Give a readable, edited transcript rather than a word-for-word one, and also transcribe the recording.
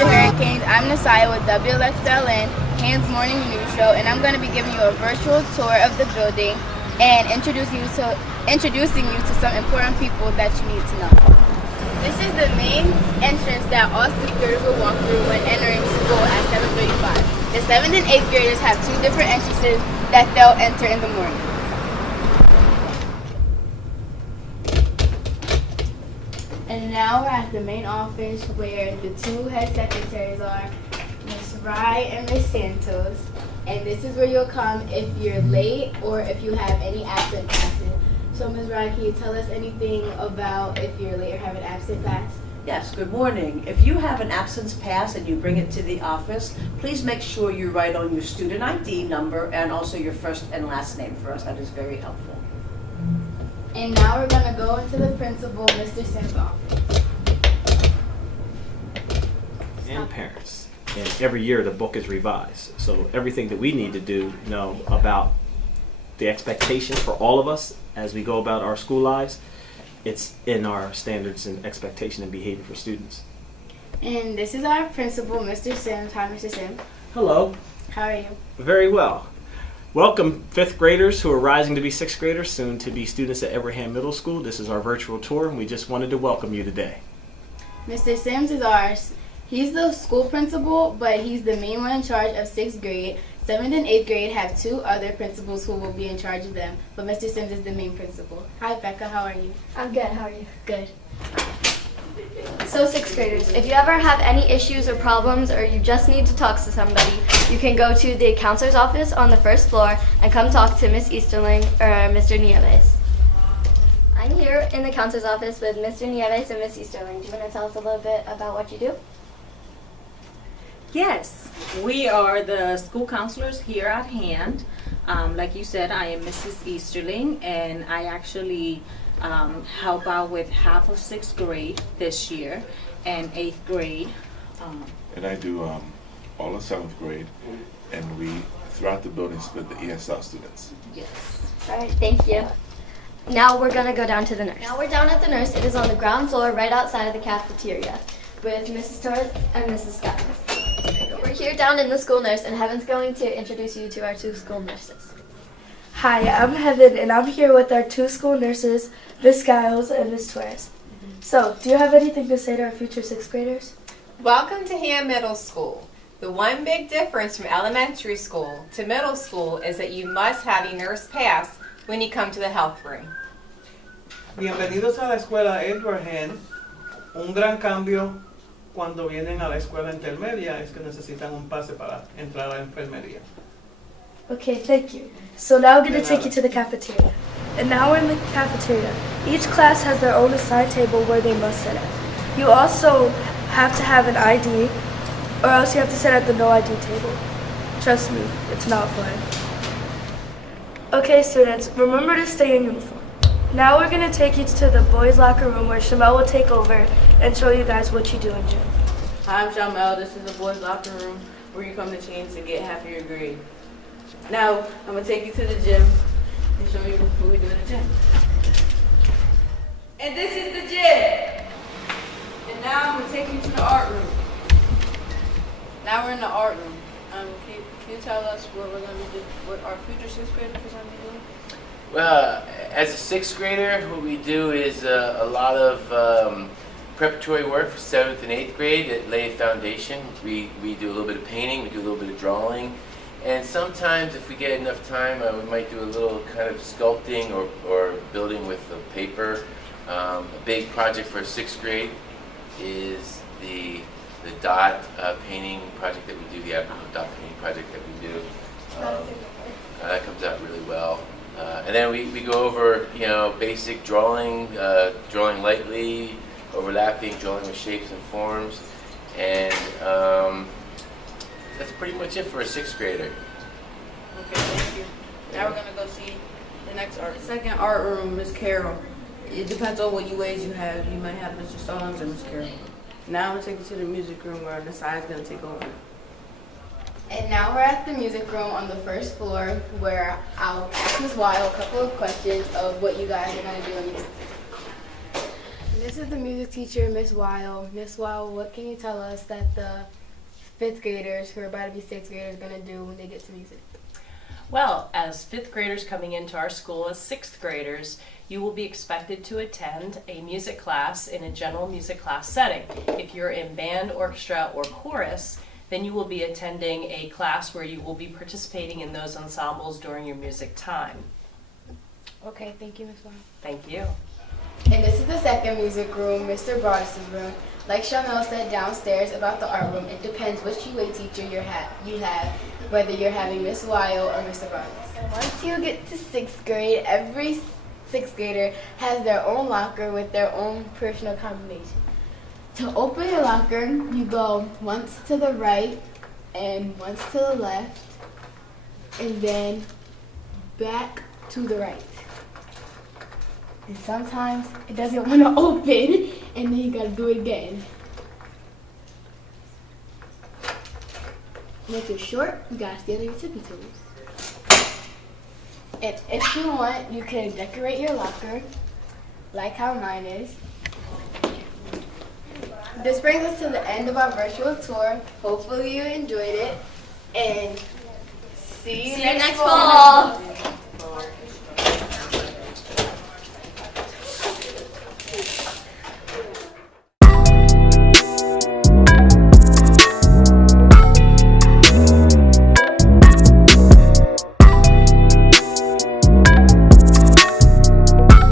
Future Hurricanes. I'm Nasaya with WLXLN, Hands Morning News Show, and I'm going to be giving you a virtual tour of the building and introducing you to some important people that you need to know. This is the main entrance that all 6th graders will walk through when entering school at 7:35. The 7th and 8th graders have 2 different entrances that they'll enter in the morning. And now we're at the main office where the 2 head secretaries are, Ms. Rye and Ms. Santos. And this is where you'll come if you're late or if you have any absent passes. So Ms. Rye, can you tell us anything about if you're late or have an absent pass? Yes, good morning. If you have an absence pass and you bring it to the office, please make sure you write on your student ID number and also your first and last name for us. That is very helpful. And now we're going to go into the principal, Mr. Sims' office. And parents. And every year the book is revised. So everything that we need to know about the expectations for all of us as we go about our school lives, it's in our standards and expectation and behavior for students. And this is our principal, Mr. Sims. Hi, Mr. Sims. Hello. How are you? Very well. Welcome 5th graders who are rising to be 6th graders, soon to be students at Abraham Middle School. This is our virtual tour and we just wanted to welcome you today. Mr. Sims is he's the school principal, but he's the main one in charge of 6th grade. 7th and 8th grade have 2 other principals who will be in charge of them, but Mr. Sims is the main principal. Hi, Becca. How are you? I'm good. How are you? Good. So 6th graders, if you ever have any issues or problems or you just need to talk to somebody, you can go to the counselor's office on the 1st floor and come talk to Miss Easterling or Mr. Nieves. I'm here in the counselor's office with Mr. Nieves and Miss Easterling. Do you want to tell us a little bit about what you do? Yes, we are the school counselors here at hand. Like you said, I am Mrs. Easterling, and I actually help out with half of 6th grade this year and 8th grade. And I do all of 7th grade, and we, throughout the building, split the ESL students. Yes. All right, thank you. Now we're going to go down to the nurse. Now we're down at the nurse. It is on the ground floor right outside of the cafeteria with Mrs. Torres and Mrs. Scott. We're here down in the school nurse, and Heaven's going to introduce you to our 2 school nurses. Hi, I'm Heaven, and I'm here with our 2 school nurses, Miss Giles and Miss Torres. So, do you have anything to say to our future 6th graders? Welcome to Ham Middle School. The one big difference from elementary school to middle school is that you must have a nurse pass when you come to the health room. Bienvenidos a la escuela Edward Hand. Un gran cambio cuando vienen a la escuela intermedia es que necesitan un pase para entrar a la enfermería. Okay, thank you. So now I'm going to take you to the cafeteria. And now we're in the cafeteria. Each class has their own assigned table where they must sit at. You also have to have an ID, or else you have to sit at the no ID table. Trust me, it's not fun. Okay, students, remember to stay in uniform. Now we're going to take you to the boys' locker room where Shamel will take over and show you guys what you do in gym. Hi, I'm Shamel. This is the boys' locker room where you come to change to get half of your grade. Now, I'm going to take you to the gym and show you what we do in the gym. And this is the gym. And now I'm going to take you to the art room. Now we're in the art room. Can you tell us what we're going to do, what our future 6th graders are going to be doing? Well, as a 6th grader, what we do is a lot of preparatory work for 7th and 8th grade that lay a foundation. We do a little bit of painting, we do a little bit of drawing, and sometimes if we get enough time, we might do a little kind of sculpting or building with the paper. A big project for 6th grade is the dot painting project that we do, the Aboriginal dot painting project that we do. That comes out really well. And then we go over, basic drawing, drawing lightly, overlapping, drawing with shapes and forms, and that's pretty much it for a 6th grader. Okay, thank you. Now we're going to go see the next art. The second art room, Miss Carol. It depends on what ways you have. You might have Mr. Stallings or Miss Carol. Now I'm going to take you to the music room where Nasai is going to take over. And now we're at the music room on the 1st floor where I'll ask Ms. Weil a couple of questions of what you guys are going to do in music. And this is the music teacher, Miss Weil. Miss Weil, what can you tell us that the 5th graders who are about to be 6th graders are going to do when they get to music? Well, as 5th graders coming into our school as 6th graders, you will be expected to attend a music class in a general music class setting. If you're in band, orchestra, or chorus, then you will be attending a class where you will be participating in those ensembles during your music time. Okay, thank you, Miss Weil. Thank you. And this is the second music room, Mr. Broadus' room. Like Chanel said downstairs about the art room, it depends which UA teacher you have, whether you're having Miss Weil or Mr. Broadus. And once you get to 6th grade, every 6th grader has their own locker with their own personal combination. To open your locker, you go once to the right and once to the left, and then back to the right. And sometimes it doesn't want to open, and then you gotta do it again. And if you're short, you gotta stand on your tippy toes. And if you want, you can decorate your locker, like how mine is. This brings us to the end of our virtual tour. Hopefully you enjoyed it, and see you next fall.